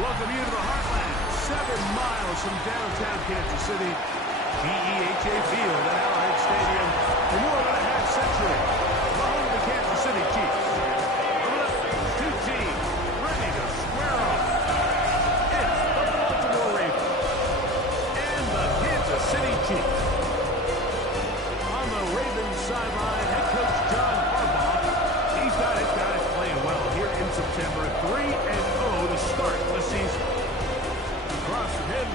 Welcome you to the Heartland, 7 miles from downtown Kansas City. GEHA Field at Arrowhead Stadium for more than a half-century. The home of the Kansas City Chiefs. Two teams ready to square off. It's the Baltimore Ravens and the Kansas City Chiefs. On the Ravens sideline, head coach John Harbaugh. He's got his guys playing well here in September. 3-0 to start the season. Across from him,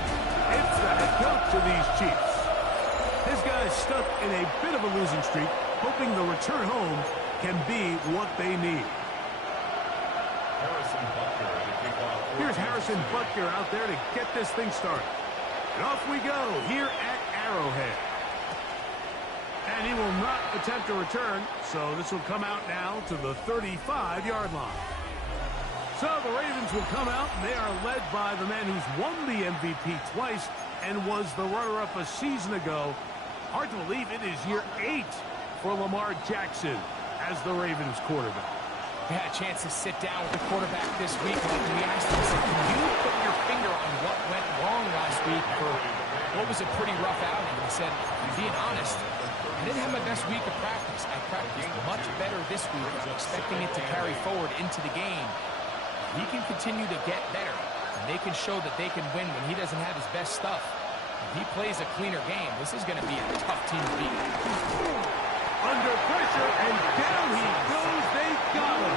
it's the head coach of these Chiefs. His guys stuck in a bit of a losing streak, hoping the return home can be what they need. Here's Harrison Butker out there to get this thing started. And off we go here at Arrowhead. And he will not attempt a return, so this will come out now to the 35-yard line. So the Ravens will come out, and they are led by the man who's won the MVP twice and was the runner-up a season ago. Hard to believe it is year 8 for Lamar Jackson as the Ravens quarterback. We had a chance to sit down with the quarterback this week, and we asked him, said, can you put your finger on what went wrong last week for what was a pretty rough outing? And he said, being honest, I didn't have my best week of practice. I practiced much better this week. I'm expecting it to carry forward into the game. He can continue to get better, and they can show that they can win when he doesn't have his best stuff. If he plays a cleaner game, this is going to be a tough team to beat. Under pressure, and down he goes. They got him.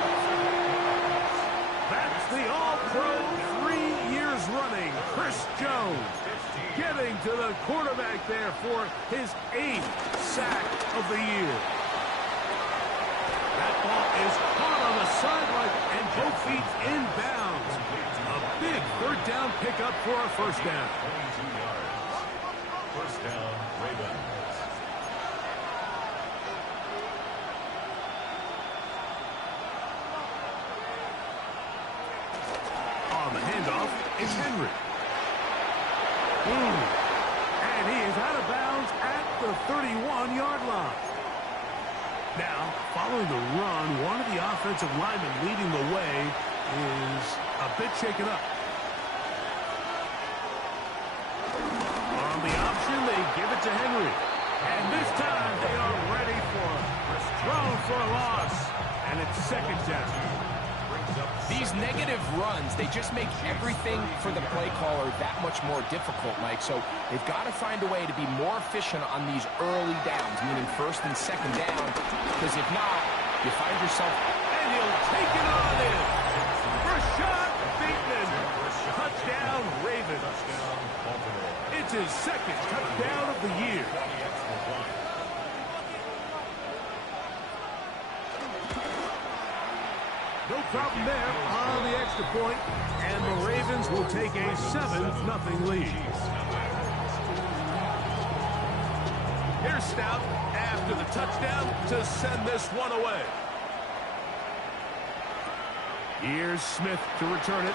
That's the All-Pro 3 years running, Chris Jones, getting to the quarterback there for his 8th sack of the year. That ball is caught on the sideline, and both feet inbounds. A big third down pickup for a first down. 22 yards. First down, Ravens. On the handoff, it's Henry. And he is out of bounds at the 31-yard line. Now, following the run, one of the offensive linemen leading the way is a bit shaken up. On the option, they give it to Henry. And this time, they are ready for it. Thrown for a loss. And it's second down. These negative runs, they just make everything for the play caller that much more difficult, Mike. So they've got to find a way to be more efficient on these early downs, meaning first and second down, because if not, you find yourself... And he'll take it on in. Rashad Bateman. Touchdown, Ravens. It's his second touchdown of the year. No problem there on the extra point, and the Ravens will take a 7-0 lead. Here's Stout after the touchdown to send this one away. Here's Smith to return it.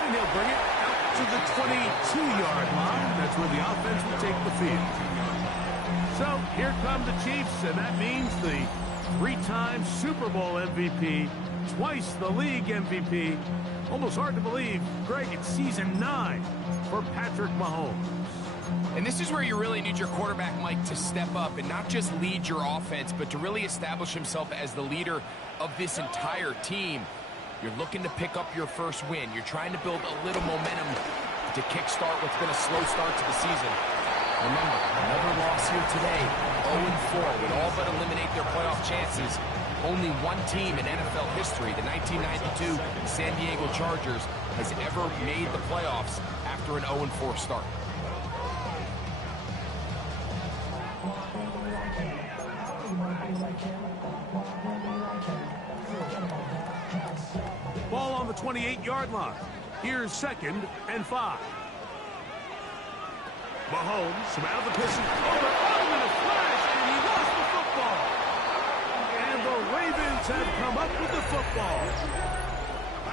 And he'll bring it out to the 22-yard line. That's where the offense will take the field. So here come the Chiefs, and that means the 3-time Super Bowl MVP, twice the league MVP. Almost hard to believe, Greg, it's season 9 for Patrick Mahomes. And this is where you really need your quarterback, Mike, to step up and not just lead your offense, but to really establish himself as the leader of this entire team. You're looking to pick up your first win. You're trying to build a little momentum to kickstart what's been a slow start to the season. Remember, another loss here today, 0-4, would all but eliminate their playoff chances. Only one team in NFL history, the 1992 San Diego Chargers, has ever made the playoffs after an 0-4 start. Ball on the 28-yard line. Here's 2nd and 5. Mahomes from out of the pistol. Over in a flash, and he lost the football. And the Ravens have come up with the football.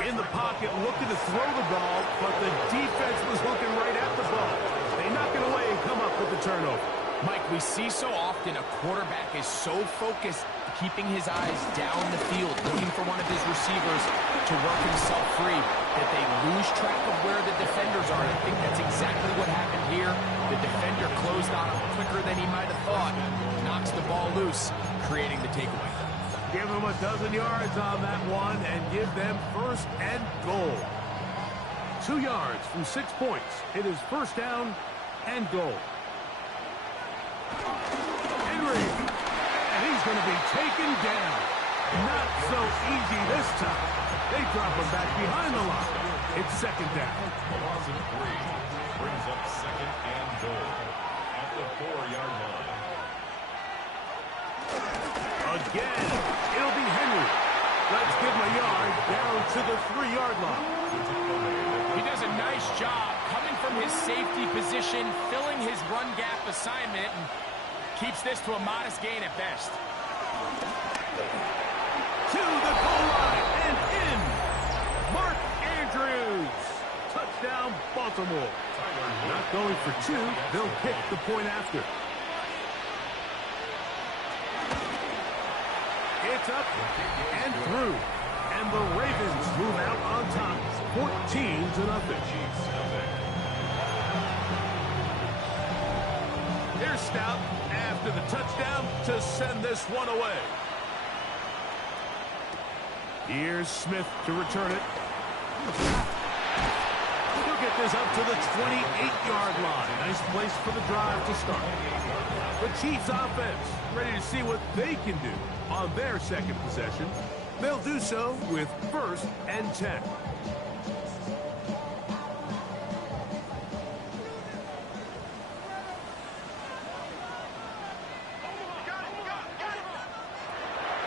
In the pocket, looking to throw the ball, but the defense was looking right at the ball. They knock it away and come up with the turnover. Mike, we see so often a quarterback is so focused, keeping his eyes down the field, looking for one of his receivers to work himself free. that they lose track of where the defenders are. I think that's exactly what happened here. The defender closed on him quicker than he might have thought. Knocks the ball loose, creating the takeaway. Give them a dozen yards on that one and give them first and goal. 2 yards from 6 points. It is first down and goal. Henry. And he's going to be taken down. Not so easy this time. They drop him back behind the line. It's second down. A loss of 3 brings up second and goal at the 4-yard line. Again, it'll be Henry. Let's give him a yard down to the 3-yard line. He does a nice job coming from his safety position, filling his run gap assignment, and keeps this to a modest gain at best. To the goal line and in. Mark Andrews. Touchdown, Baltimore. Not going for 2. They'll pick the point after. It's up and through. And the Ravens move out on top, 14-0. Here's Stout after the touchdown to send this one away. Here's Smith to return it. He'll get this up to the 28-yard line. Nice place for the drive to start. The Chiefs offense ready to see what they can do on their second possession. They'll do so with first and 10.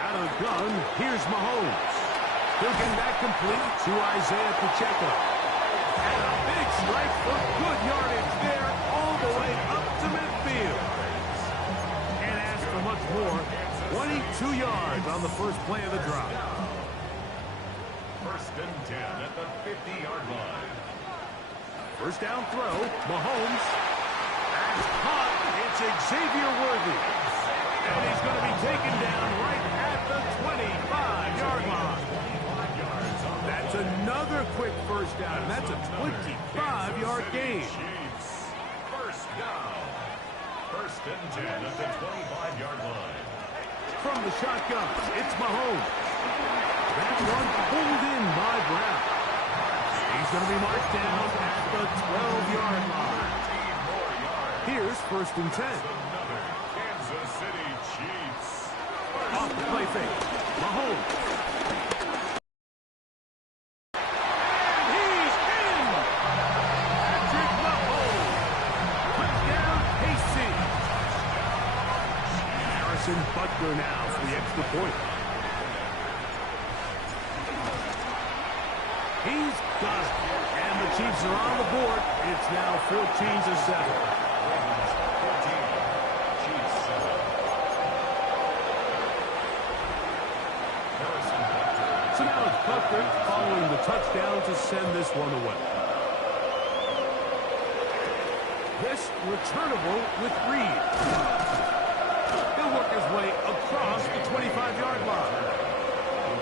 Out of the gun, here's Mahomes. He'll get that complete to Isaiah Pacheco. And a big strike for good yardage there all the way up to midfield. Can't ask for much more. 22 yards on the first play of the drive. First and 10 at the 50-yard line. First down throw, Mahomes. That's caught. It's Xavier Worthy. And he's going to be taken down right at the 25-yard line. That's another quick first down. And that's a 25-yard gain. First down. First and 10 at the 25-yard line. From the shotgun, it's Mahomes. That one pulled in by Brown. He's going to be marked down at the 12-yard line. Here's first and 10. Another Kansas City Chiefs. Off the play fake. Mahomes. And he's in! Patrick Mahomes. Touchdown, KC. Harrison Butker now for the extra point. He's got it. And the Chiefs are on the board. It's now 14-7. So now it's Butker following the touchdown to send this one away. This returnable with Reed. He'll work his way across the 25-yard line.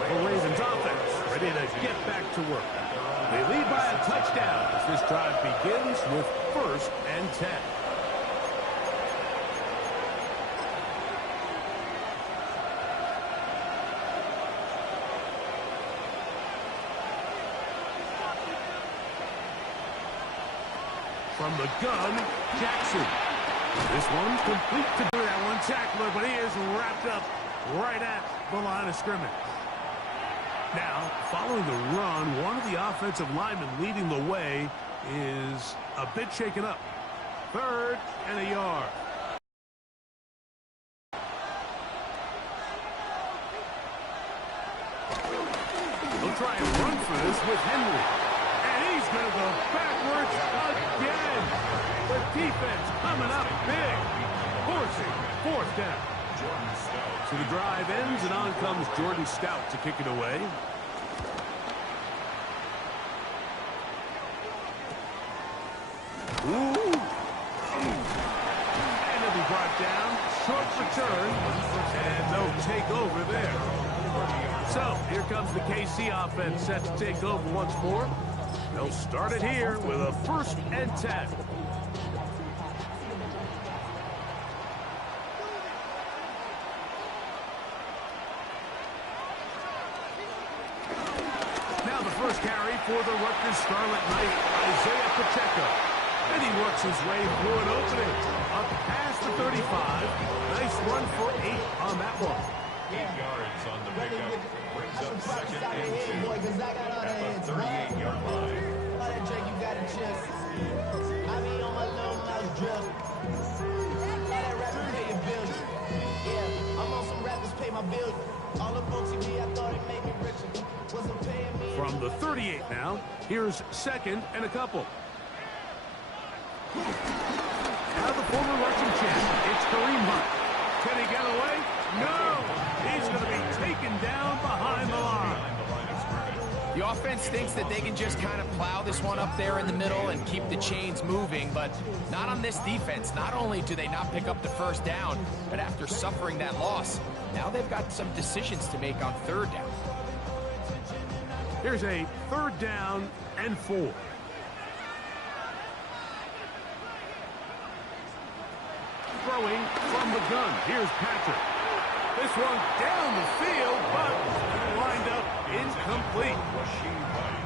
The Ravens offense ready to get back to work. They lead by a touchdown as this drive begins with first and 10. From the gun, Jackson. This one complete to do that one tackler, but he is wrapped up right at the line of scrimmage. Now, following the run, one of the offensive linemen leading the way is a bit shaken up. Third and a yard. They'll try and run for this with Henry. And he's going to go backwards again. The defense coming up big. Forcing fourth down. So the drive ends, and on comes Jordan Stout to kick it away. Ooh. And he'll be brought down. Short return. And they'll take over there. So here comes the KC offense set to take over once more. They'll start it here with a 1st and 10. Now the first carry for the Rutgers Scarlet Knight, Isaiah Pacheco. And he works his way through an opening. Up past the 35. Nice run for 8 on that one. 8 yards on the pickup. Brings up 2nd and 2 at the 38-yard line. All that drink you got in chips. I be on my little mouse drip. All that rappers pay your bills. Yeah, I'm on some rappers pay my bills. All up on TV, I thought it made me richer. Wasn't paying me. From the 38 now, here's 2nd and a couple. Now the former Russian champ, it's Kareem Hunt. Can he get away? No! He's going to be taken down behind the line. The offense thinks that they can just kind of plow this one up there in the middle and keep the chains moving, but not on this defense. Not only do they not pick up the 1st down, but after suffering that loss, now they've got some decisions to make on 3rd down. Here's a 3rd down and 4. Throwing from the gun. Here's Patrick. This one down the field, but lined up incomplete.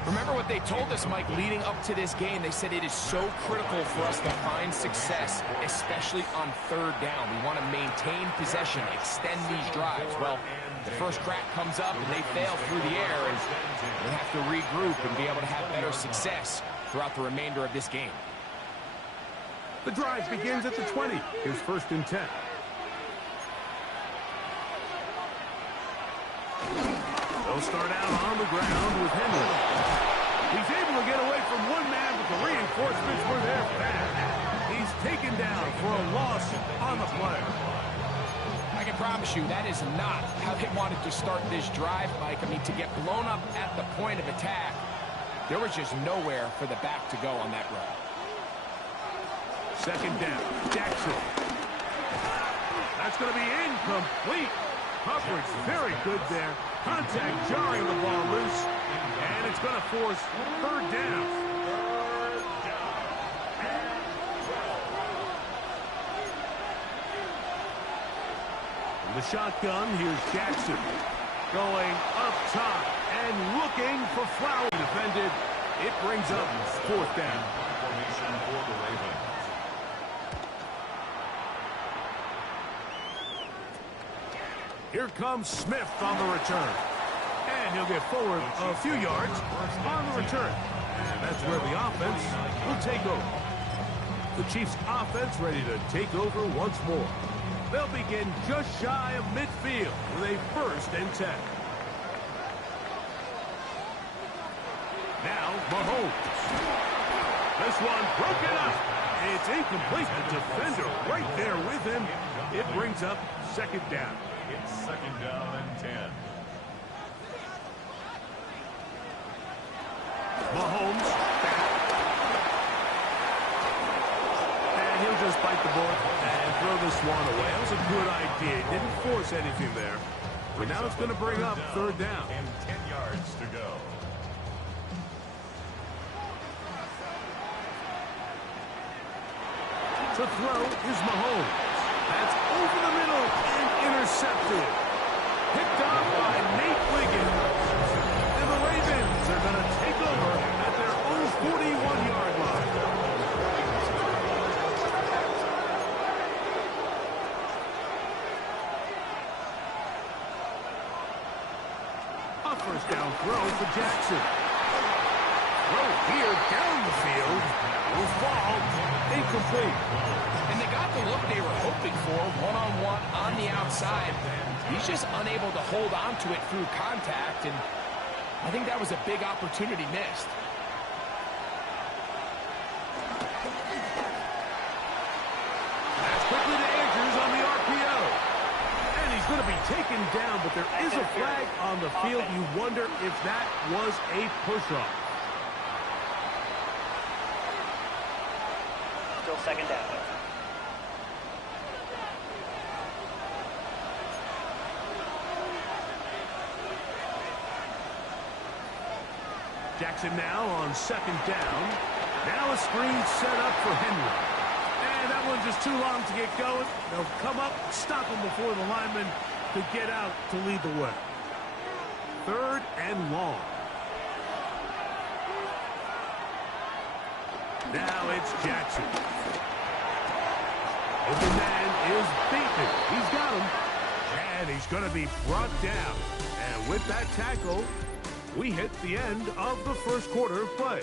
Remember what they told us, Mike, leading up to this game. They said it is so critical for us to find success, especially on 3rd down. We want to maintain possession, extend these drives. Well, the first crack comes up and they fail through the air, and they have to regroup and be able to have better success throughout the remainder of this game. The drive begins at the 20. Here's 1st and 10. They'll start out on the ground with Henry. He's able to get away from one man, but the reinforcements were there fast. He's taken down for a loss on the play. I can promise you that is not how they wanted to start this drive, Mike. I mean, to get blown up at the point of attack, there was just nowhere for the back to go on that run. 2nd down, Jackson. That's going to be incomplete. Coverage very good there. Contact jarring the ball loose. And it's going to force 3rd down. From the shotgun, here's Jackson. Going up top and looking for Flower. Defended. It brings up 4th down. Formation for the Ravens. Here comes Smith on the return. And he'll get forward a few yards on the return. And that's where the offense will take over. The Chiefs' offense ready to take over once more. They'll begin just shy of midfield with a 1st and 10. Now, Mahomes. This one broken up. It's incomplete. The defender right there with him. It brings up 2nd down. It's 2nd down and 10. Mahomes. And he'll just bite the bullet and throw this one away. That was a good idea. Didn't force anything there. But now it's going to bring up 3rd down. And 10 yards to go. To throw is Mahomes. That's over the middle and intercepted. Picked off by Nate Wiggins. And the Ravens are going to take over at their own 41-yard line. A 1st down throw for Jackson. Throw here down the field. Will fall. Incomplete. And they got the look they were hoping for, one-on-one on the outside. He's just unable to hold on to it through contact, and I think that was a big opportunity missed. That's quickly to Andrews on the RPO. And he's going to be taken down, but there is a flag on the field. You wonder if that was a push-off. Still 2nd down. Jackson now on second down. Now a screen set up for Henry. And that one's just too long to get going. They'll come up, stop him before the lineman could get out to lead the way. 3rd and long. Now it's Jackson. Open man is beaten. He's got him. And he's going to be brought down. And with that tackle, we hit the end of the first quarter of play.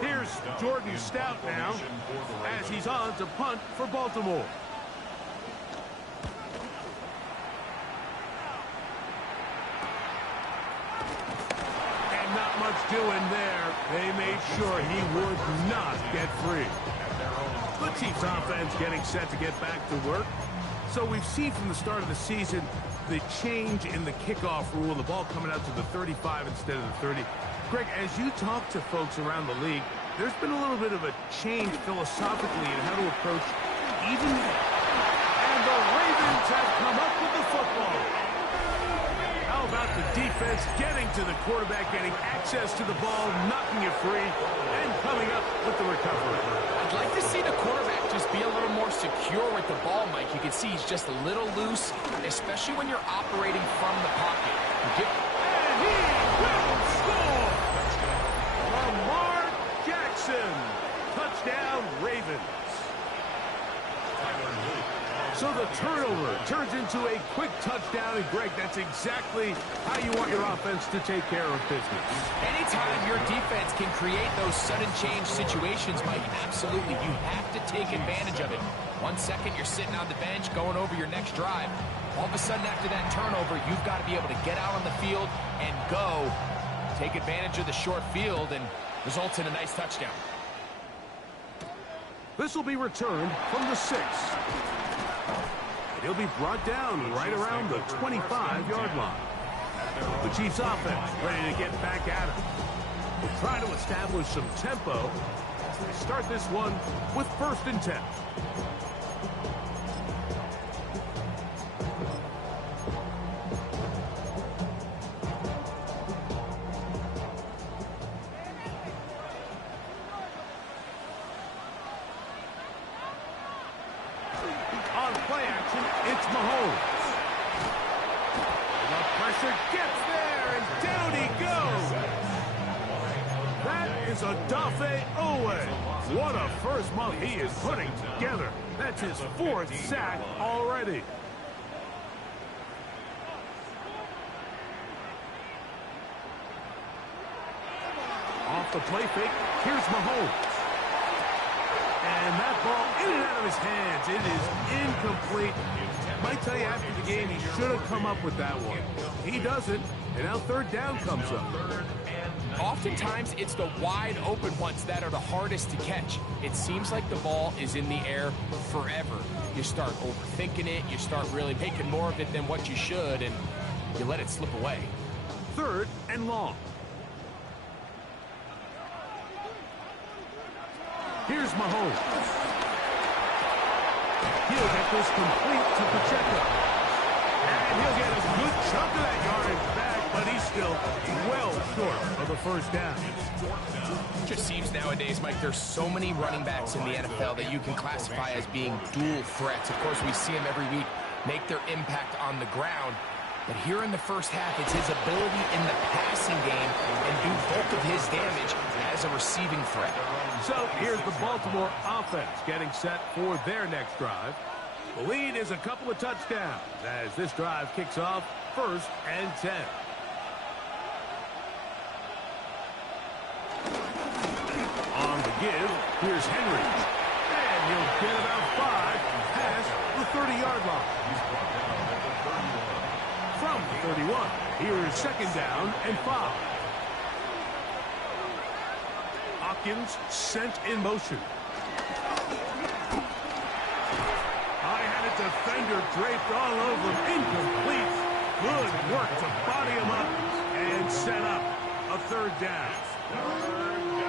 Here's Jordan Stout now as he's on to punt for Baltimore. And not much doing there. They made sure he would not get free. The Chiefs offense getting set to get back to work. So we've seen from the start of the season the change in the kickoff rule, the ball coming out to the 35 instead of the 30. Greg, as you talk to folks around the league, there's been a little bit of a change philosophically in how to approach even... And the Ravens have come up with the football. How about the defense getting to the quarterback, getting access to the ball, knocking it free, and coming up with the recovery? I'd like to see the quarterback just be a little more secure with the ball, Mike. You can see he's just a little loose, especially when you're operating from the pocket. And he will score! Lamar Jackson. Touchdown, Ravens. Tyler Luke on So the turnover turns into a quick touchdown, and Greg, that's exactly how you want your offense to take care of business. Anytime your defense can create those sudden change situations, Mike, absolutely, you have to take advantage of it. 1 second, you're sitting on the bench going over your next drive. All of a sudden, after that turnover, you've got to be able to get out on the field and go. Take advantage of the short field and results in a nice touchdown. This will be returned from the 6. He'll be brought down right around the 25-yard line. The Chiefs offense ready to get back at it. We'll try to establish some tempo as they start this one with 1st and 10. It's Mahomes. The pressure gets there, and down he goes. That is Odafe Oweh. What a first month he is putting together. That's his 4th sack already. Off the play fake, here's Mahomes. And that ball in and out of his hands. It is incomplete. Might tell you after the game he should have come up with that one. He doesn't, and now 3rd down comes up. Oftentimes, it's the wide open ones that are the hardest to catch. It seems like the ball is in the air forever. You start overthinking it. You start really making more of it than what you should, and you let it slip away. 3rd and long. Here's Mahomes. He'll get this complete to Pacheco. And he'll get a good chunk of that yardage back, but he's still well short of the 1st down. It just seems nowadays, Mike, there's so many running backs in the NFL that you can classify as being dual threats. Of course, we see them every week make their impact on the ground. But here in the first half, it's his ability in the passing game and do bulk of his damage as a receiving threat. So here's the Baltimore offense getting set for their next drive. The lead is a couple of touchdowns as this drive kicks off 1st and 10. On the give, here's Henry. And he'll get about 5 past the 30-yard line. From the 31, here's 2nd down and 5. Hopkins sent in motion. I had a defender draped all over him. Incomplete. Good work to body him up and set up a 3rd down.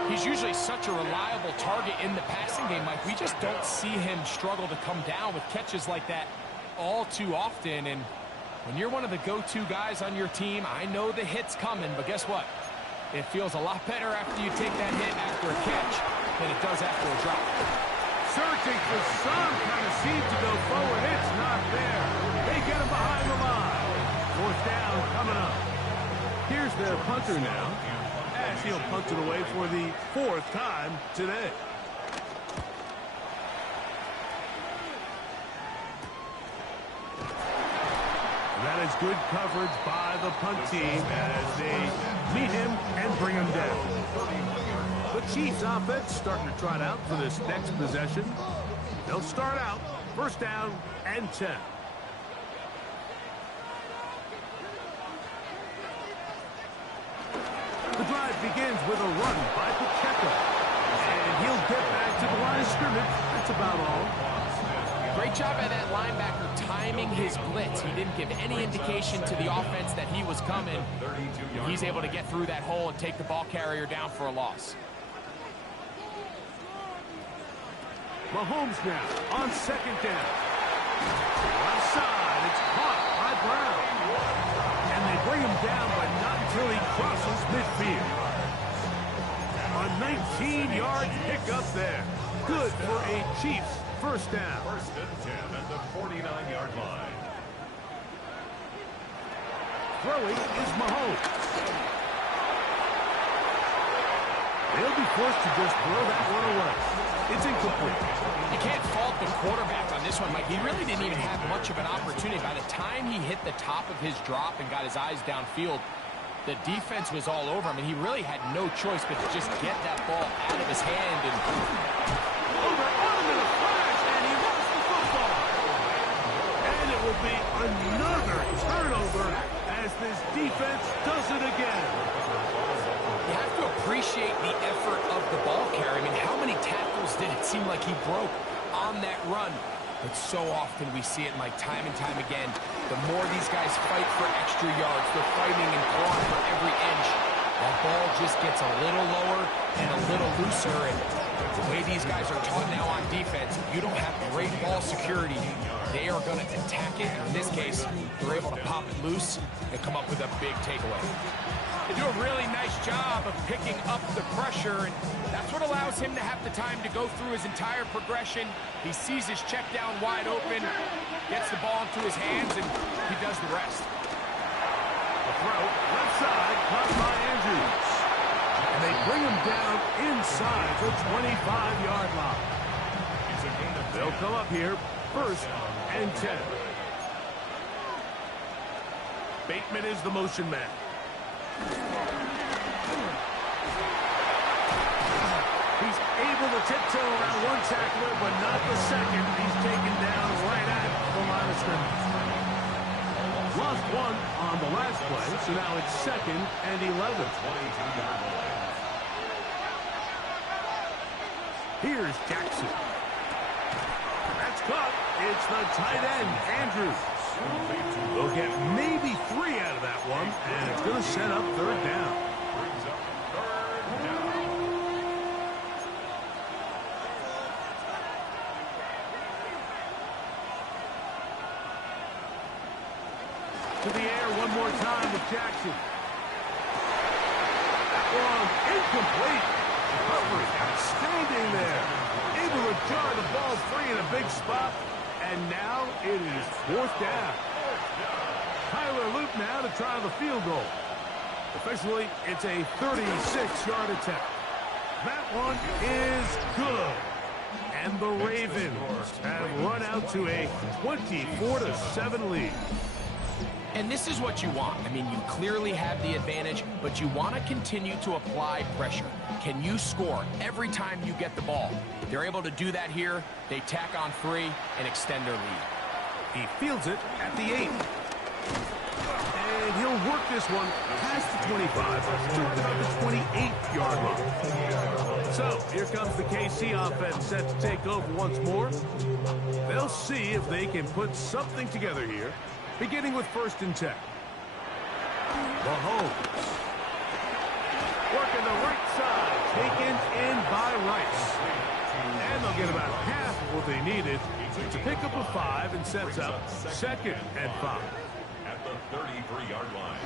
He's usually such a reliable target in the passing game, Mike. We just don't see him struggle to come down with catches like that all too often. And when you're one of the go-to guys on your team, I know the hit's coming, but guess what? It feels a lot better after you take that hit after a catch than it does after a drop. Searching for some kind of seed to go forward. It's not there. They get him behind the line. 4th down coming up. Here's their punter now, as he'll punt it away for the 4th time today. That is good coverage by the punt team as they meet him and bring him down. The Chiefs offense starting to trot out for this next possession. They'll start out 1st down and 10. The drive begins with a run by Pacheco. And he'll get back to the line of scrimmage. That's about all. Great job by that linebacker timing his blitz. He didn't give any indication to the offense that he was coming. He's able to get through that hole and take the ball carrier down for a loss. Mahomes now on 2nd down. Left side, it's caught by Brown. And they bring him down, but not until he crosses midfield. A 19-yard pickup there. Good for a Chiefs 1st down. 1st and 10 at the 49-yard line. Throwing is Mahomes. They'll be forced to just throw that one away. It's incomplete. You can't fault the quarterback on this one, Mike. He really didn't even have much of an opportunity. By the time he hit the top of his drop and got his eyes downfield, the defense was all over him, and he really had no choice but to just get that ball out of his hand. And over on him in a flash, and he lost the football. And it will be another turnover as this defense does it again. you have to appreciate the effort of the ball carrier. I mean, how many tackles did it seem like he broke on that run? But so often we see it, Mike, time and time again. The more these guys fight for extra yards, they're fighting and clawing for every inch. That ball just gets a little lower and a little looser. And the way these guys are taught now on defense, you don't have great ball security. They are going to attack it. And in this case, they're able to pop it loose and come up with a big takeaway. They do a really nice job of picking up the pressure, and that's what allows him to have the time to go through his entire progression. He sees his check down wide open, gets the ball into his hands, and he does the rest. The throw, left side, caught by Andrews. And they bring him down inside the 25-yard line. They'll come up here, 1st and 10. Bateman is the motion man. He's able to tiptoe around one tackler, but not the second. He's taken down right at the line of scrimmage. Lost one on the last play, so now it's 2nd and 11. Here's Jackson. That's caught. It's the tight end, Andrews. They'll get maybe 3 out of that one, and it's going to set up 3rd down. To the air one more time with Jackson. That one incomplete. Coverage outstanding there. Able to jar the ball free in a big spot. And now it is 4th down. Tyler Luke now to try the field goal. Officially, it's a 36-yard attempt. That one is good. And the Ravens have run out to a 24-7 lead. And this is what you want. I mean, you clearly have the advantage, but you want to continue to apply pressure. Can you score every time you get the ball? They're able to do that here. They tack on 3 and extend their lead. He fields it at the 8. And he'll work this one past the 25 to about the 28-yard line. So here comes the KC offense set to take over once more. They'll see if they can put something together here, beginning with 1st and 10. Mahomes. Working the right side, taken in by Rice. And they'll get about half of what they needed to pick up a 5 and sets up 2nd and 5. At the 33-yard line.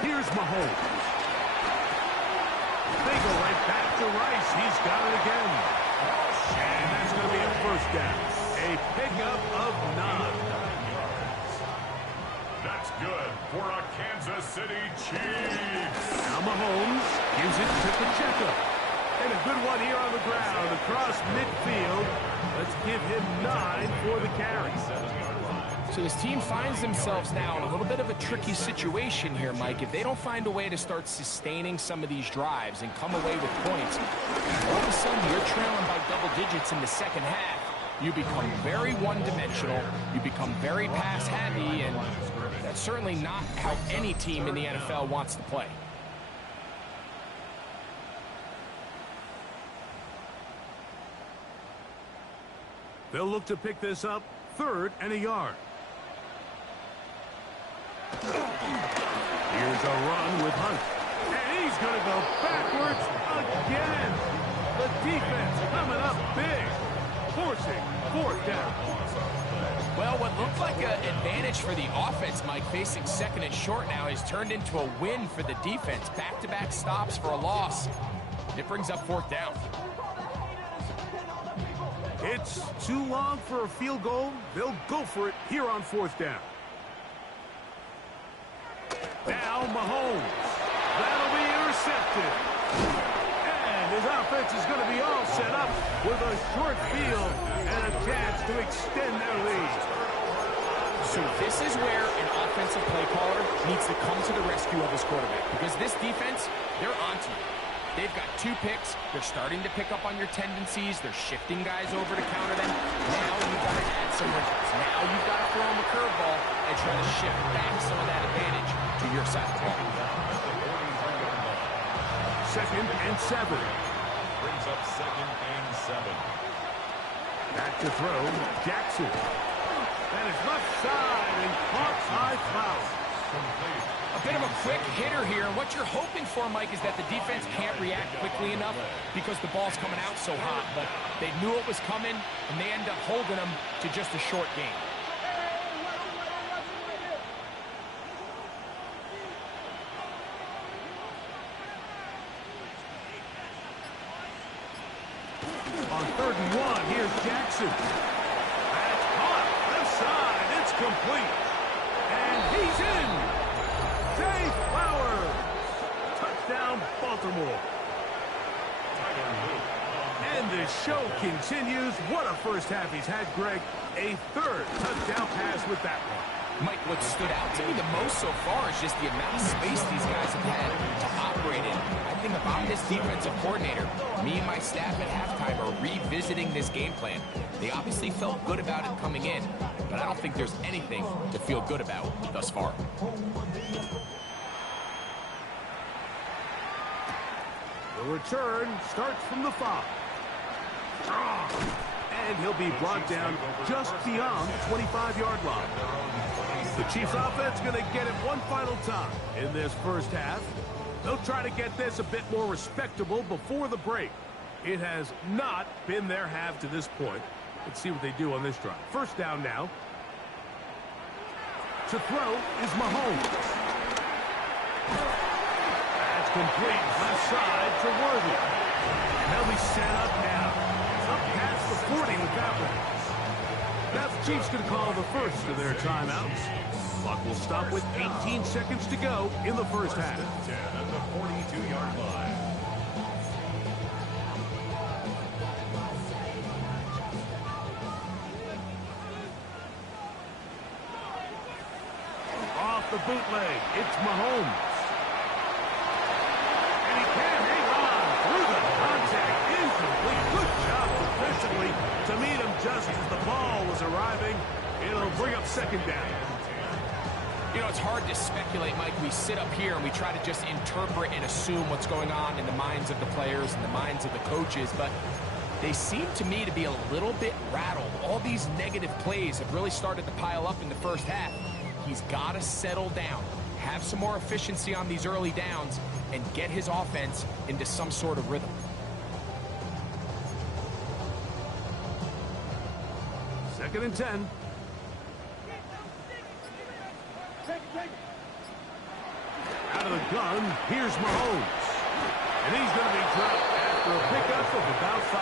Here's Mahomes. They go right back to Rice. He's got it again. And that's going to be a 1st down. A pickup of 9. That's good for a Kansas City Chiefs. Now Mahomes gives it to Pacheco. And a good one here on the ground across midfield. Let's give him 9 for the carry. So this team finds themselves now in a little bit of a tricky situation here, Mike. If they don't find a way to start sustaining some of these drives and come away with points, all of a sudden you're trailing by double digits in the 2nd half. You become very one-dimensional. You become very pass-heavy, and that's certainly not how any team in the NFL wants to play. They'll look to pick this up 3rd and a yard. Here's a run with Hunt. And he's going to go backwards again. The defense coming up big, forcing 4th down. Well, what looked like an advantage for the offense, Mike, facing 2nd and short now, has turned into a win for the defense. Back-to-back stops for a loss. It brings up 4th down. It's too long for a field goal. They'll go for it here on 4th down. Now Mahomes. That'll be intercepted. And his offense is going to be all set up with a short field and a chance to extend their lead. So this is where an offensive play caller needs to come to the rescue of his quarterback, because this defense, they're onto you. They've got 2 picks. They're starting to pick up on your tendencies. They're shifting guys over to counter them. Now you've got to add some wrinkles. Now you've got to throw them a curveball and try to shift back some of that advantage to your side of the ball. 2nd and 7. Brings up 2nd and 7. Back to throw, Jackson. That is left side and caught by Flowers. A bit of a quick hitter here. What you're hoping for, Mike, is that the defense can't react quickly enough because the ball's coming out so hot. But they knew it was coming, and they end up holding them to just a short game. On 3rd and 1, here's Jackson. That's caught. Left side. It's complete. And he's in. Zay Flowers. Touchdown, Baltimore. And the show continues. What a first half he's had, Greg. A 3rd touchdown pass with that one. Mike, what stood out to me the most so far is just the amount of space these guys have had to operate in. I think if I'm this defensive coordinator, me and my staff at halftime are revisiting this game plan. They obviously felt good about it coming in, but I don't think there's anything to feel good about thus far. The return starts from the 5. And he'll be brought down just beyond the 25-yard line. The Chiefs offense going to get it one final time in this first half. They'll try to get this a bit more respectable before the break. It has not been their half to this point. Let's see what they do on this drive. First down now. To throw is Mahomes. That's complete. Left side to Worthy. And they'll be set up now. Up past the 40 with that one. Now the Chiefs going to call the first of their timeouts. Clock will stop with 18 seconds to go in the first half. 10 at the 42-yard line. Off the bootleg, it's Mahomes. And he can hang on through the contact. Incomplete. Good job defensively to meet him just as the ball was arriving. It'll bring up 2nd down. You know, it's hard to speculate, Mike. We sit up here and we try to just interpret and assume what's going on in the minds of the players and the minds of the coaches, but they seem to me to be a little bit rattled. All these negative plays have really started to pile up in the first half. He's got to settle down, have some more efficiency on these early downs, and get his offense into some sort of rhythm. 2nd and 10. Out of the gun, here's Mahomes. And he's going to be dropped after a pickup of about 5.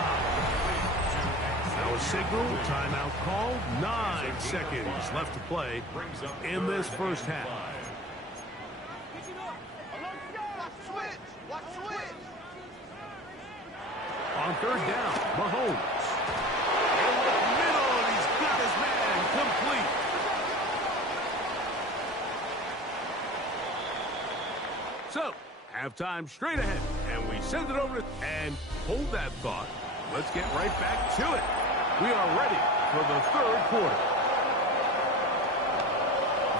Now a signal, timeout called. 9 seconds left to play in this first half. On 3rd down, Mahomes. In the middle, and he's got his man complete. So, halftime straight ahead, and we send it over and hold that thought. Let's get right back to it. We are ready for the 3rd quarter.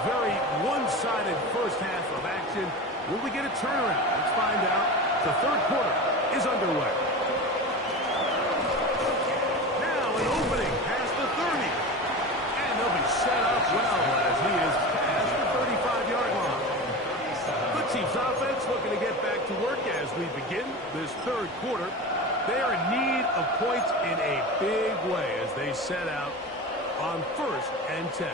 Very one-sided first half of action. Will we get a turnaround? Let's find out. The 3rd quarter is underway. Now an opening past the 30. And they'll be set up well as he is past the 35-yard line. The Chiefs offense looking to get back to work as we begin this 3rd quarter. They are in need of points in a big way as they set out on 1st and 10.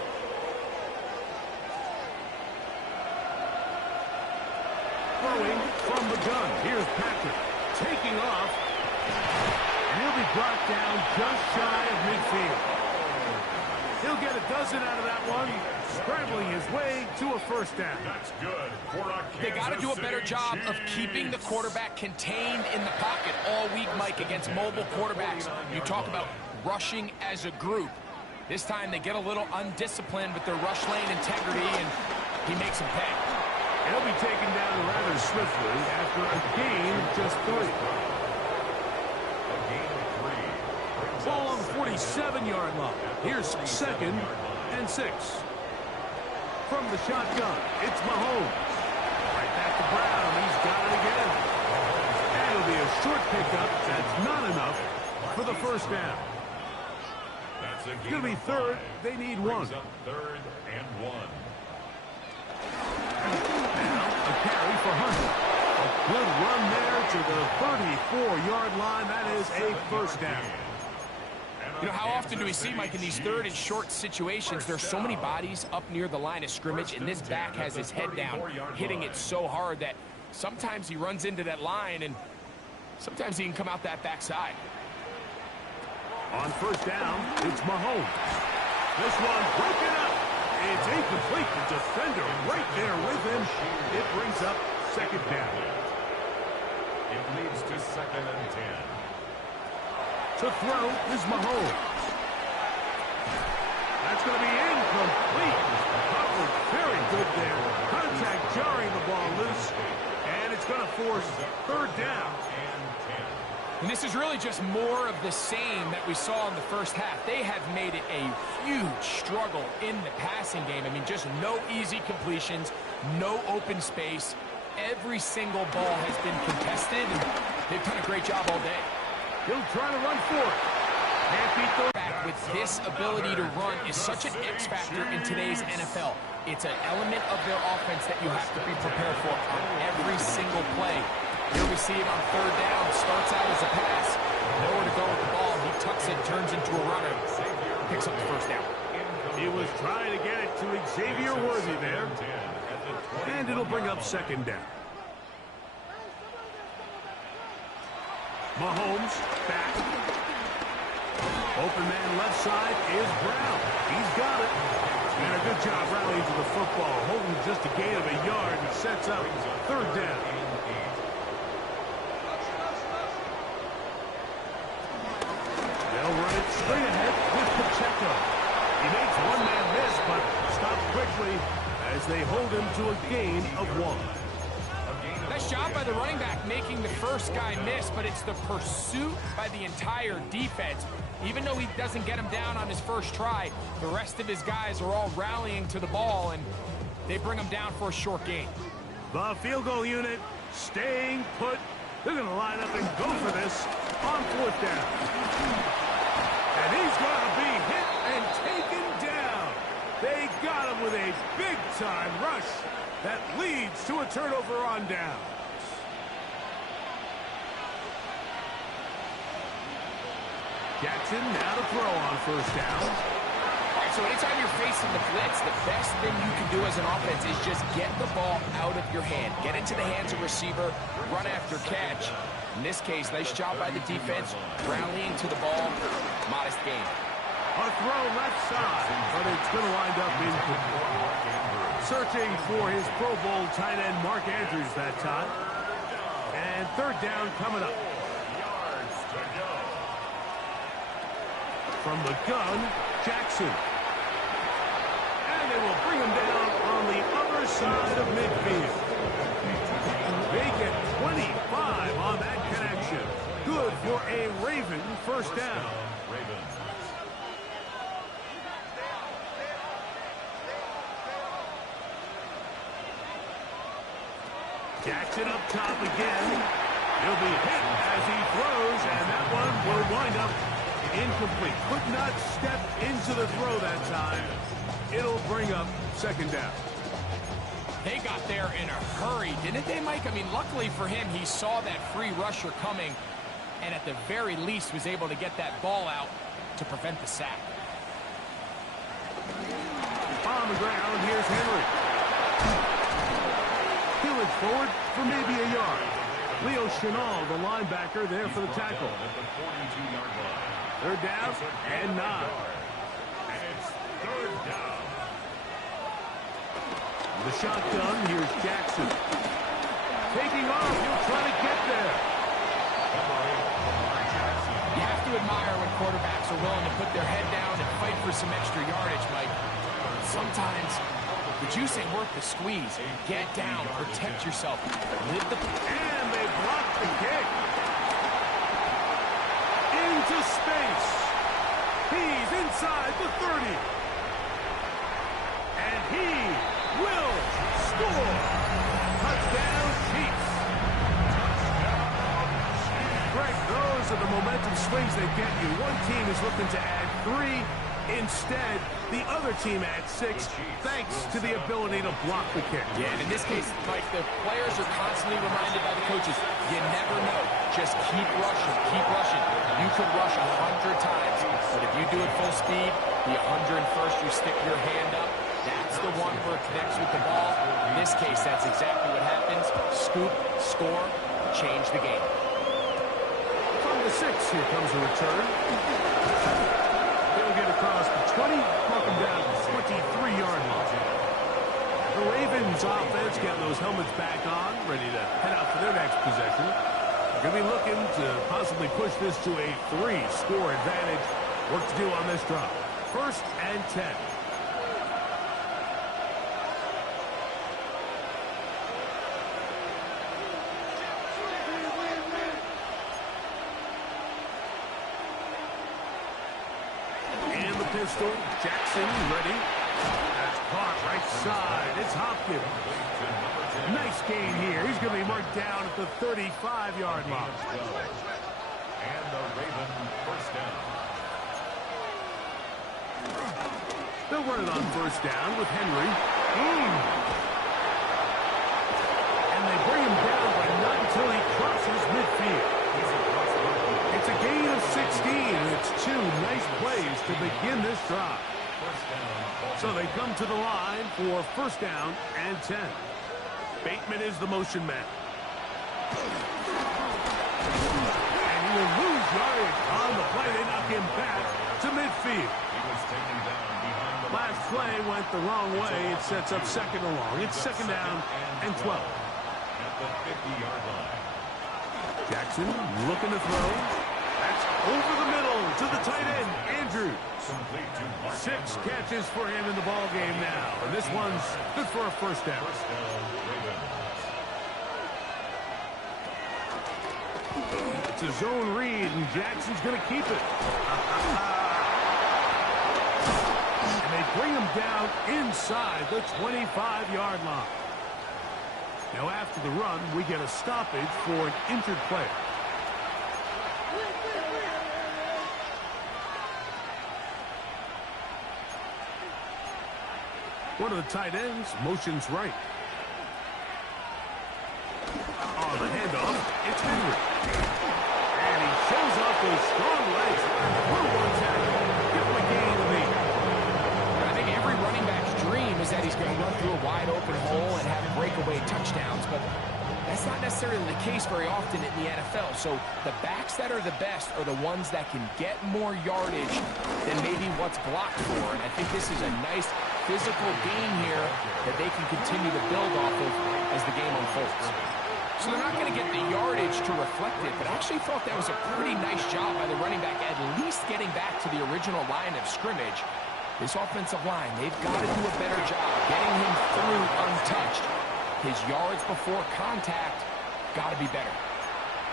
Throwing from the gun. Here's Patrick taking off. And he'll be brought down just shy of midfield. He'll get a dozen out of that one. scrambling his way to a first down. That's good for a They got to do a better Kansas job City of keeping the Chiefs. quarterback contained in the pocket all week, Mike, against mobile quarterbacks. You talk about rushing as a group. This time they get a little undisciplined with their rush lane integrity, and he makes them pay. He'll be taken down rather swiftly after a gain of just 3. A gain of 3. Ball on the 47-yard line. Here's 2nd and 6. From the shotgun, it's Mahomes. Right back to Brown. He's got it again. And it'll be a short pickup. That's not enough for the first down. That's a It's gain going to be of 3rd. 5. They need 1. Brings up 3rd and 1. Now a carry for Hunter. A good run there to the 34-yard line. That is a first down. You know, how often do we see, Mike, in these 3rd and short situations, there's so many bodies up near the line of scrimmage, and this back has his head down, hitting it so hard that sometimes he runs into that line, and sometimes he can come out that backside. On first down, it's Mahomes. This one broken up. It's incomplete. The defender right there with him. It brings up 2nd down. It leads to 2nd and 10. To throw is Mahomes. That's going to be incomplete. Covered very good there. Contact jarring the ball loose. And it's going to force 3rd down. And this is really just more of the same that we saw in the first half. They have made it a huge struggle in the passing game. I mean, just no easy completions, no open space. Every single ball has been contested, and they've done a great job all day. He'll try to run for it. Can't beat the Back with this ability to run is such an X factor in today's NFL. It's an element of their offense that you have to be prepared for on every single play. Here we see it on 3rd down. Starts out as a pass. Nowhere to go with the ball. He tucks it, turns into a runner. Picks up the first down. He was trying to get it to Xavier Worthy there. And it'll bring up 2nd down. Mahomes back. Open man left side is Brown. He's got it. And a good job rallying to the football. Holding just a gain of a yard and sets up 3rd down. They'll run it straight ahead with Pacheco. He makes one man miss, but stopped quickly as they hold him to a gain of 1. Nice job by the running back making the first guy miss, but it's the pursuit by the entire defense. Even though he doesn't get him down on his first try, the rest of his guys are all rallying to the ball, and they bring him down for a short gain. The field goal unit staying put. They're going to line up and go for this on 4th down. And he's going to be hit and taken down. They got him with a big-time rush that leads to a turnover on down. Jackson now to throw on 1st down. All right, so anytime you're facing the blitz, the best thing you can do as an offense is just get the ball out of your hand. Get into the hands of receiver, run after catch. In this case, nice job by the defense, rallying to the ball, modest gain. A throw left side, but it's going to wind up incomplete. Searching for his Pro Bowl tight end Mark Andrews that time. And 3rd down coming up. From the gun, Jackson. And they will bring him down on the other side of midfield. They get 25 on that connection. Good for a Raven first down. Jackson up top again. He'll be hit as he throws, and that one will wind up incomplete. Could not step into the throw that time. It'll bring up 2nd down. They got there in a hurry, didn't they, Mike? I mean, luckily for him, he saw that free rusher coming, and at the very least was able to get that ball out to prevent the sack. On the ground, here's Henry. He'll forward for maybe a yard. Leo Chenal, the linebacker, there for the tackle. 3rd down and 9. And it's 3rd down. The shotgun, here's Jackson. Taking off, he'll try to get there. You have to admire when quarterbacks are willing to put their head down and fight for some extra yardage, Mike. Sometimes the juice ain't worth the squeeze. Get down, protect yourself. Live the... And they block the kick. Into space. He's inside the 30. And he will score. Touchdown, Chiefs. Greg, those are the momentum swings they get you. One team is looking to add 3. Instead, the other team adds 6, thanks to the ability to block the kick. Yeah, and in this case, Mike, the players are constantly reminded by the coaches, you never know. Just keep rushing, keep rushing. You could rush 100 times, but if you do it full speed, the 101st, you stick your hand up. That's the one where it connects with the ball. In this case, that's exactly what happens. Scoop, score, change the game. From the 6, here comes a return. They'll get across the 20, mark them down to the 23-yard line. The Ravens offense getting those helmets back on, ready to head out for their next possession. They're going to be looking to possibly push this to a 3-score advantage. Work to do on this drive. 1st and 10. Pistol, Jackson ready. That's caught right side. It's Hopkins. Nice gain here. He's going to be marked down at the 35-yard line. And the Raven first down. They'll run it on first down with Henry. And they bring him down, but not until he crosses midfield. It's a gain of 16, and it's 2 nice plays to begin this drive. So they come to the line for first down and 10. Bateman is the motion man. And he will lose yardage on the play. They knock him back to midfield. Last play went the wrong way. It sets up second and long. It's second down and 12. At the 50-yard line. Jackson looking to throw. That's over the middle to the tight end, Andrews. 6 catches for him in the ball game now. And this one's good for a first down. It's a zone read, and Jackson's going to keep it. And they bring him down inside the 25-yard line. Now, after the run, we get a stoppage for an injured player. One of the tight ends motions right. On the handoff, it's Henry. And he shows off those strong legs. Through one tackle. Give him a gain of 8. I think every running back's dream is that he's going to run through a wide open hole and have breakaway touchdowns, but that's not necessarily the case very often in the NFL. So the backs that are the best are the ones that can get more yardage than maybe what's blocked for. And I think this is a nice physical gain here that they can continue to build off of as the game unfolds. So they're not going to get the yardage to reflect it, but I actually thought that was a pretty nice job by the running back, at least getting back to the original line of scrimmage. This offensive line, they've got to do a better job getting him through untouched. His yards before contact got to be better.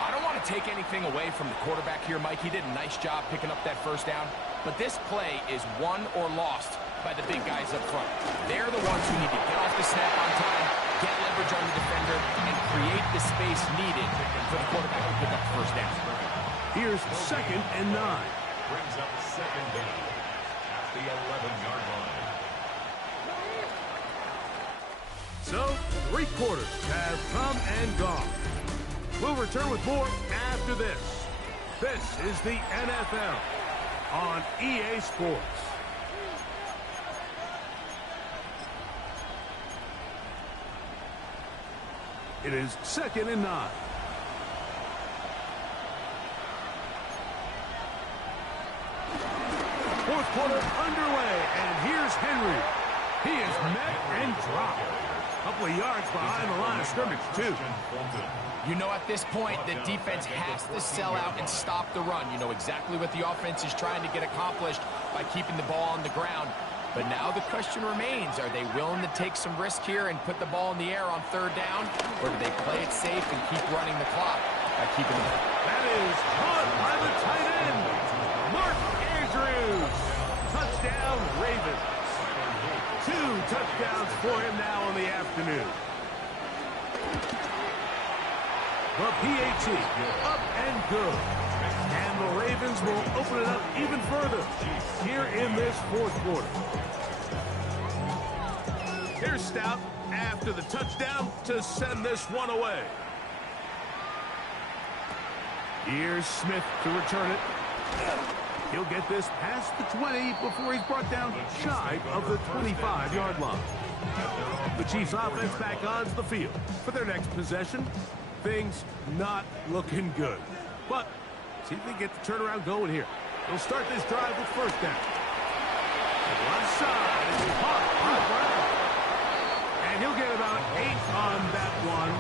I don't want to take anything away from the quarterback here, Mike. He did a nice job picking up that first down, but this play is won or lost by the big guys up front. They're the ones who need to get off the snap on time, get leverage on the defender, and create the space needed for the quarterback to pick up the first down. Here's second and 9. Brings up second down at the 11-yard line. So, 3 quarters have come and gone. We'll return with more after this. This is the NFL on EA Sports. It is second and 9. Fourth quarter underway, and here's Henry. He is met and dropped. Couple of yards behind the line of scrimmage, too. You know at this point the defense has to sell out and stop the run. You know exactly what the offense is trying to get accomplished by keeping the ball on the ground. But now the question remains, are they willing to take some risk here and put the ball in the air on third down? Or do they play it safe and keep running the clock by keeping the ball? That is caught by the tight end, Mark Andrews. Touchdown, Ravens. 2 touchdowns for him now in the afternoon. The PAT, up and good. And the Ravens will open it up even further here in this fourth quarter. Here's Stout after the touchdown to send this one away. Here's Smith to return it. He'll get this past the 20 before he's brought down shy of the 25-yard line. The Chiefs offense back onto the field for their next possession. Things not looking good. But see if they get the turnaround going here. They'll start this drive with first down. Left side is caught by Brown. And he'll get about 8 on that one.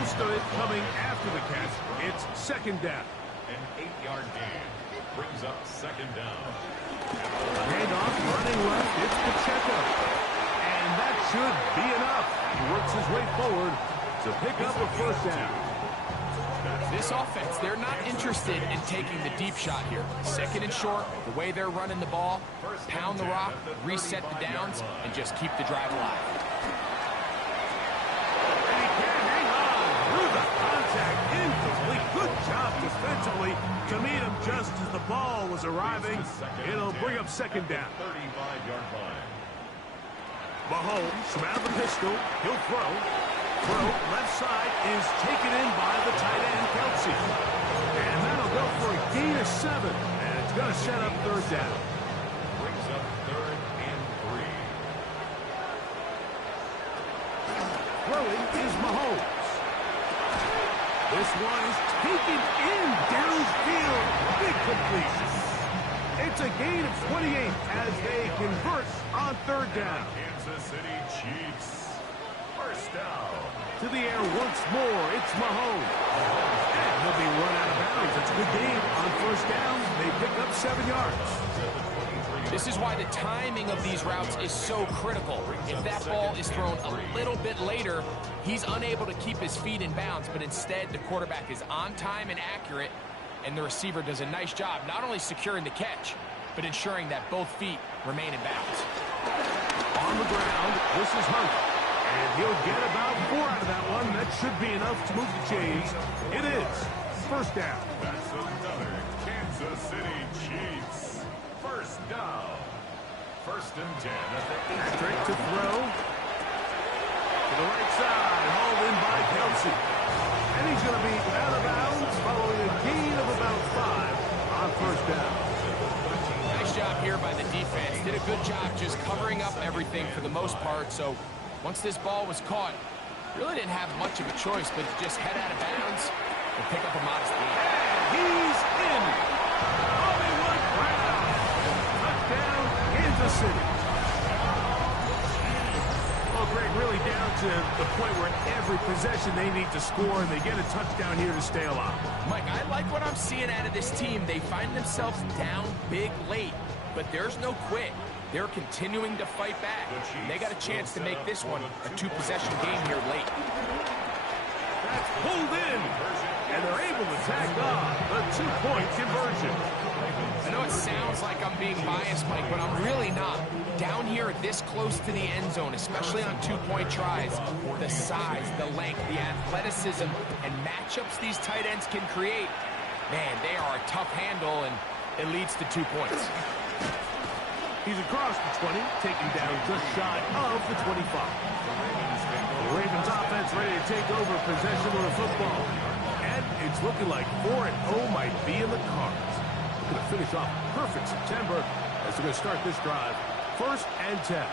Most of it coming after the catch. It's second down. An 8-yard gain. Brings up second down. Handoff, running left, it's Pacheco. And that should be enough. He works his way forward to pick up a first down. This offense, they're not interested in taking the deep shot here. Second and short, the way they're running the ball, pound the rock, reset the downs, and just keep the drive alive. And he can't hang on through the contact, incomplete. Good job defensively to meet him just as the ball was arriving. It'll bring up second down. 35-yard line. Mahomes from out of the pistol. He'll throw. Left side is taken in by the tight end, Kelsey. And that'll go for a gain of 7. And it's going to set up third down. Brings up 3rd and 3. Throwing is Mahomes. This one is taken in downfield. Big completion. It's a gain of 28 as they convert on third down. Kansas City Chiefs. First down. To the air once more, it's Mahomes. And he'll be run out of bounds. It's a good gain on first down. They pick up 7 yards. This is why the timing of these routes is so critical. If that ball is thrown a little bit later, he's unable to keep his feet in bounds, but instead the quarterback is on time and accurate, and the receiver does a nice job not only securing the catch, but ensuring that both feet remain in bounds. On the ground, this is Hunt. And he'll get about 4 out of that one. That should be enough to move the chains. It is first down. That's another Kansas City Chiefs. First down. 1st and 10 at the Patrick to throw. To the right side, hauled in by Kelsey. And he's going to be out of bounds following a gain of about 5 on first down. Nice job here by the defense. Did a good job just covering up everything for the most part. So once this ball was caught, really didn't have much of a choice but to just head out of bounds and pick up a modest gain. He's in. Hollywood Brown. Touchdown, Kansas City. Well, Greg, really down to the point where every possession they need to score, and they get a touchdown here to stay alive. Mike, I like what I'm seeing out of this team. They find themselves down big late, but there's no quit. They're continuing to fight back. They got a chance to make this one a 2-possession game here late. That's pulled in, and they're able to tack on the 2-point conversion. I know it sounds like I'm being biased, Mike, but I'm really not. Down here this close to the end zone, especially on 2-point tries, the size, the length, the athleticism, and matchups these tight ends can create, man, they are a tough handle, and it leads to 2 points. He's across the 20, taking down just shy of the 25. The Ravens offense ready to take over possession of the football. And it's looking like 4-0 might be in the cards. We're going to finish off a perfect September as we're going to start this drive. 1st and 10.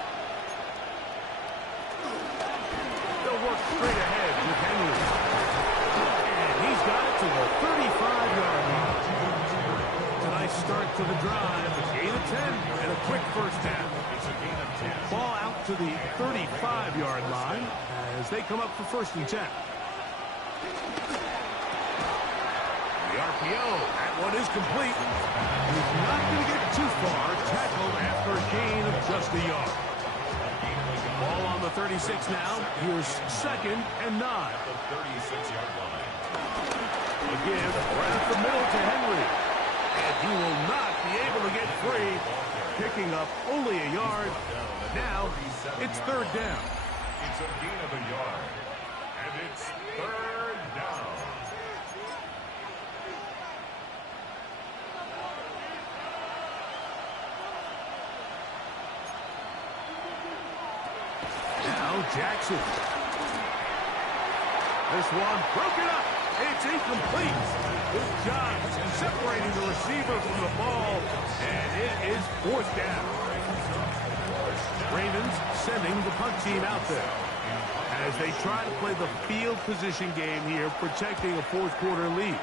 They'll work straight ahead with Henry. And he's got it to the 35-yard line. Nice start to the drive. A gain of 10 and a quick first down. gain of 10. Ball out to the 35-yard line as they come up for 1st and 10. The RPO. That one is complete. He's not going to get too far. Tackled after a gain of just a yard. Ball on the 36 now. Here's 2nd and 9. At the 36-yard line. Again, right up the middle to Henry. And he will not be able to get free. Picking up only a yard. Now, it's 3rd down. It's a gain of a yard. And it's 3rd down. Now Jackson. This one broken up. It's incomplete. Good job separating the receiver from the ball. And it is 4th down. Ravens sending the punt team out there as they try to play the field position game here, protecting a 4th quarter lead.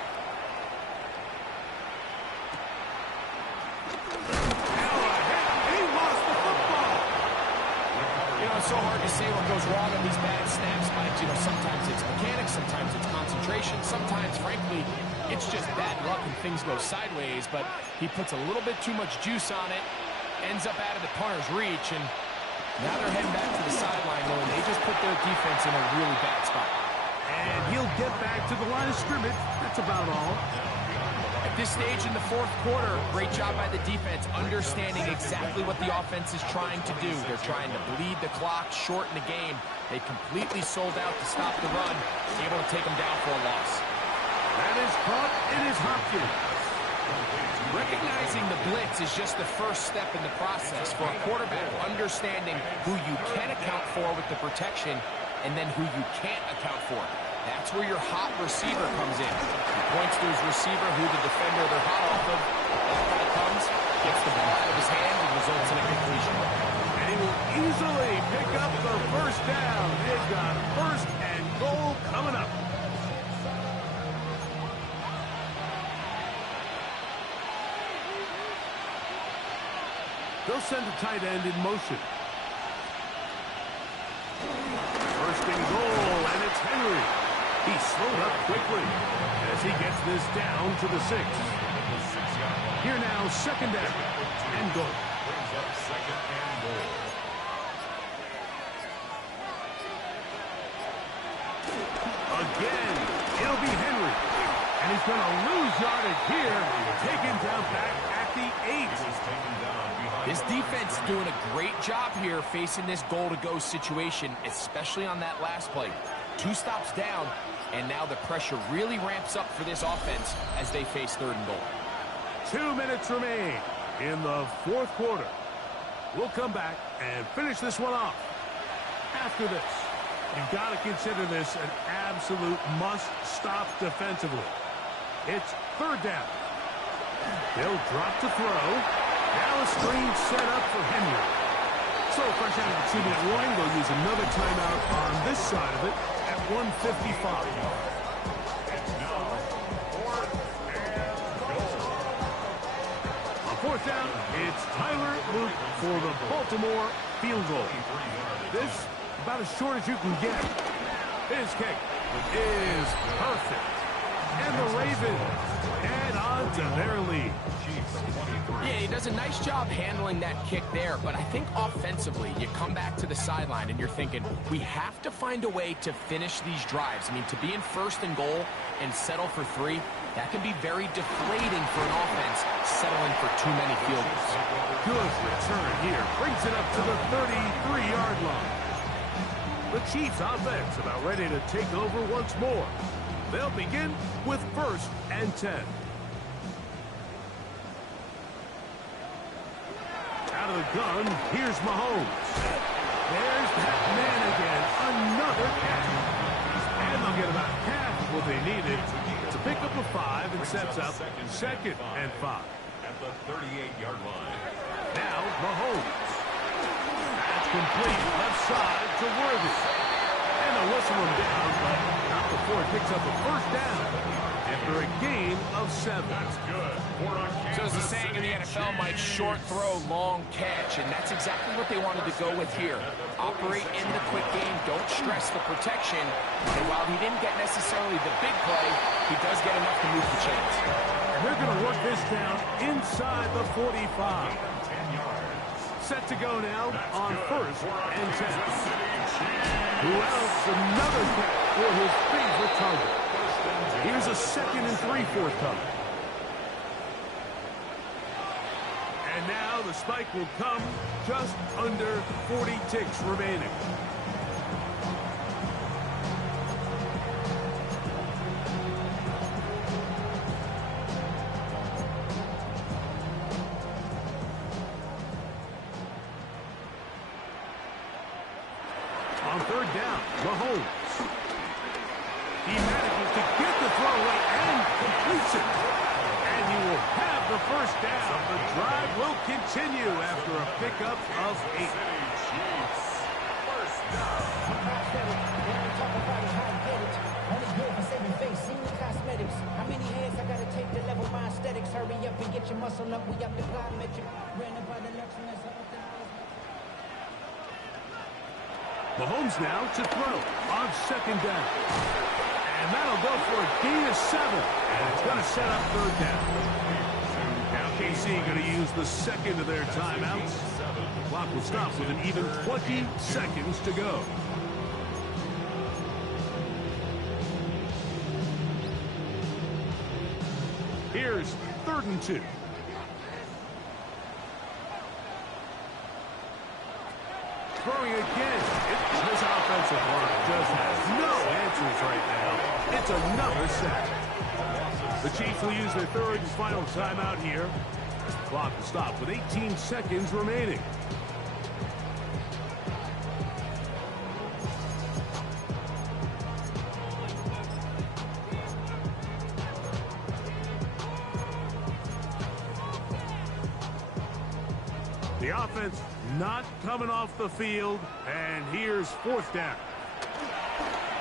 It's so hard to say what goes wrong on these bad snaps, Mike. You know, sometimes it's mechanics, sometimes it's concentration, sometimes, frankly, it's just bad luck and things go sideways, but he puts a little bit too much juice on it, ends up out of the punter's reach, and now they're heading back to the sideline, knowing they just put their defense in a really bad spot. And he'll get back to the line of scrimmage. That's about all. At this stage in the 4th quarter, great job by the defense, understanding exactly what the offense is trying to do. They're trying to bleed the clock, shorten the game. They completely sold out to stop the run, able to take them down for a loss. That is caught. It is Hopkins. Recognizing the blitz is just the first step in the process for a quarterback, understanding who you can account for with the protection and then who you can't account for. That's where your hot receiver comes in. He points to his receiver, who the defender they're hot off of. That guy comes, gets the ball out of his hand, and results in a completion. And he will easily pick up the 1st down. They've got 1st and goal coming up. They'll send the tight end in motion. 1st and goal, and it's Henry. He slowed up quickly as he gets this down to the 6. Here now, 2nd down and goal. Brings up 2nd and goal. Again, it'll be Henry. And he's going to lose yardage here. Taken down back at the 8. This defense is doing a great job here facing this goal-to-go situation, especially on that last play. 2 stops down, and now the pressure really ramps up for this offense as they face 3rd and goal. 2 minutes remain in the 4th quarter. We'll come back and finish this one off. After this, you've got to consider this an absolute must-stop defensively. It's 3rd down. They'll drop to throw. Now a screen set up for Henry. So fresh out of the 2-minute warning, they'll use another timeout on this side of it at 1:55. On 4th down, it's Tyler Luke for the Baltimore field goal. This, about as short as you can get. His kick is perfect. And the Ravens add on to their lead. Yeah, he does a nice job handling that kick there, but I think offensively, you come back to the sideline and you're thinking, we have to find a way to finish these drives. I mean, to be in 1st and goal and settle for 3, that can be very deflating for an offense settling for too many field goals. Good return here. Brings it up to the 33-yard line. The Chiefs offense about ready to take over once more. They'll begin with 1st and 10. Out of the gun, here's Mahomes. There's that man again. Another catch. And they'll get about half of what they needed to pick up a 5 and sets up 2nd and 5. At the 38-yard line. Now, Mahomes. That's complete left side to Worthy. And the to whistle him down, but not before he picks up a first down after a gain of 7. That's good. So as the saying in the NFL, Mike, short throw, long catch, and that's exactly what they wanted to go with here. Operate in the quick game, don't stress the protection, and while he didn't get necessarily the big play, he does get enough to move the chains. And they're going to work this down inside the 45. Set to go now on 1st and 10. Who else? Another catch for his favorite target. Here's a 2nd and 3 forthcoming. And now the spike will come just under 40 ticks remaining. On 3rd down, Mahomes. He manages to get the throw away and completes it. And he will have the first down. The drive will continue after a pickup of 8. First down. How many hands I gotta take to level my aesthetics? Hurry up and get your muscle up. We up the plyometric. Ran about the election as Mahomes now to throw on 2nd down. And that'll go for a gain of 7. And it's going to set up 3rd down. Now KC going to use the 2nd of their timeouts. The clock will stop with an even 20 seconds to go. Here's 3rd and 2. Throwing again. This offensive line just has no answers right now. It's another sack. The Chiefs will use their 3rd and final timeout here. The clock will stop with 18 seconds remaining. The offense not coming off the field, and here's 4th down.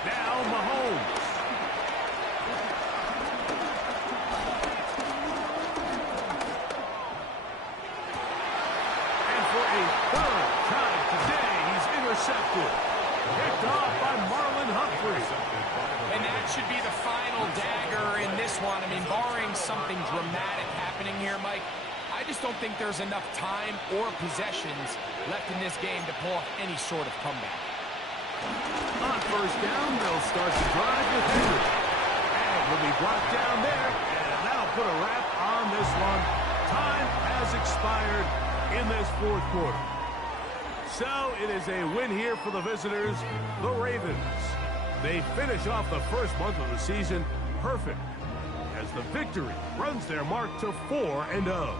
Now Mahomes. And for a 3rd time today, he's intercepted. Picked off by Marlon Humphrey. And that should be the final dagger in this one. I mean, barring something dramatic happening here, Mike, I just don't think there's enough time or possessions left in this game to pull off any sort of comeback. On 1st down, they'll start the drive with Henry. And he'll be brought down there, and that'll put a wrap on this one. Time has expired in this 4th quarter. So it is a win here for the visitors, the Ravens. They finish off the first month of the season perfect, as the victory runs their mark to 4-0.